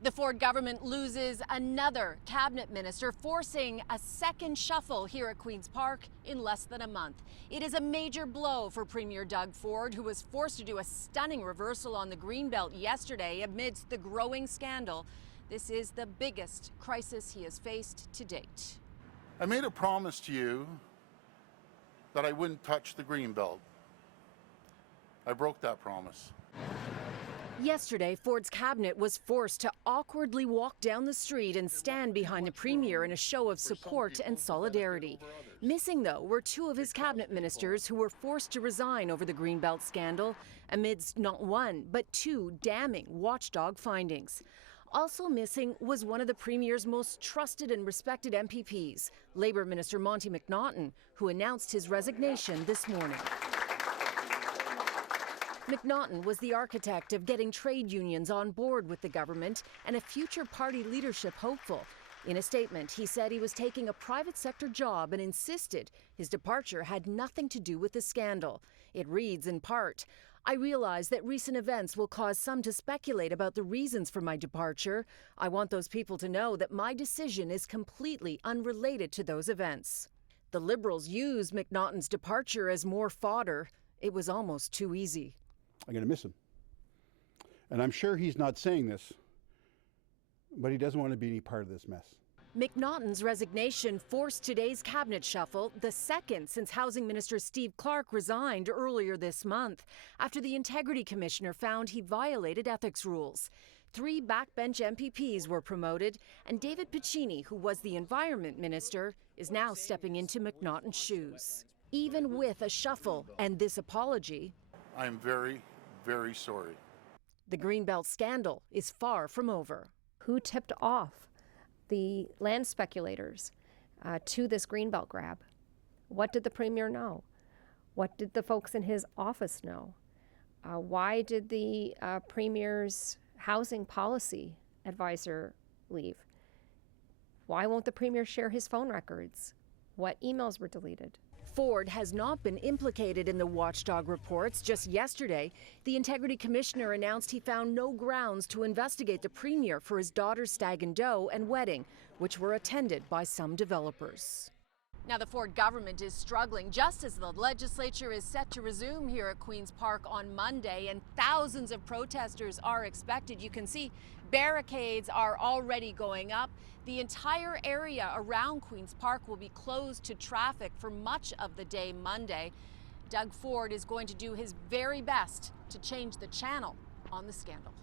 The Ford government loses another cabinet minister, forcing a second shuffle here at Queen's Park in less than a month. It is a major blow for Premier Doug Ford, who was forced to do a stunning reversal on the Greenbelt yesterday amidst the growing scandal. This is the biggest crisis he has faced to date. I made a promise to you that I wouldn't touch the Greenbelt. I broke that promise. Yesterday, Ford's cabinet was forced to awkwardly walk down the street and stand behind the premier in a show of support and solidarity. Missing, though, were two of his cabinet ministers who were forced to resign over the Greenbelt scandal amidst not one, but two damning watchdog findings. Also missing was one of the premier's most trusted and respected MPPs, Labour Minister Monte McNaughton, who announced his resignation this morning. McNaughton was the architect of getting trade unions on board with the government and a future party leadership hopeful. In a statement, he said he was taking a private sector job and insisted his departure had nothing to do with the scandal. It reads in part, "I realize that recent events will cause some to speculate about the reasons for my departure. I want those people to know that my decision is completely unrelated to those events." The Liberals used McNaughton's departure as more fodder. It was almost too easy. I'm going to miss him. And I'm sure he's not saying this, but he doesn't want to be any part of this mess. McNaughton's resignation forced today's cabinet shuffle, the second since Housing Minister Steve Clark resigned earlier this month, after the Integrity Commissioner found he violated ethics rules. 3 backbench MPPs were promoted, and David Piccini, who was the Environment Minister, is now stepping into McNaughton's shoes. Even with a shuffle and this apology, I am very, very sorry. The Greenbelt scandal is far from over. Who tipped off the land speculators to this Greenbelt grab? What did the premier know? What did the folks in his office know? Why did the premier's housing policy advisor leave? Why won't the premier share his phone records? What emails were deleted? Ford has not been implicated in the watchdog reports. Just yesterday, the Integrity Commissioner announced he found no grounds to investigate the premier for his daughter's stag and doe and wedding, which were attended by some developers. Now, the Ford government is struggling just as the legislature is set to resume here at Queen's Park on Monday, and thousands of protesters are expected. You can see barricades are already going up. The entire area around Queen's Park will be closed to traffic for much of the day Monday. Doug Ford is going to do his very best to change the channel on the scandal.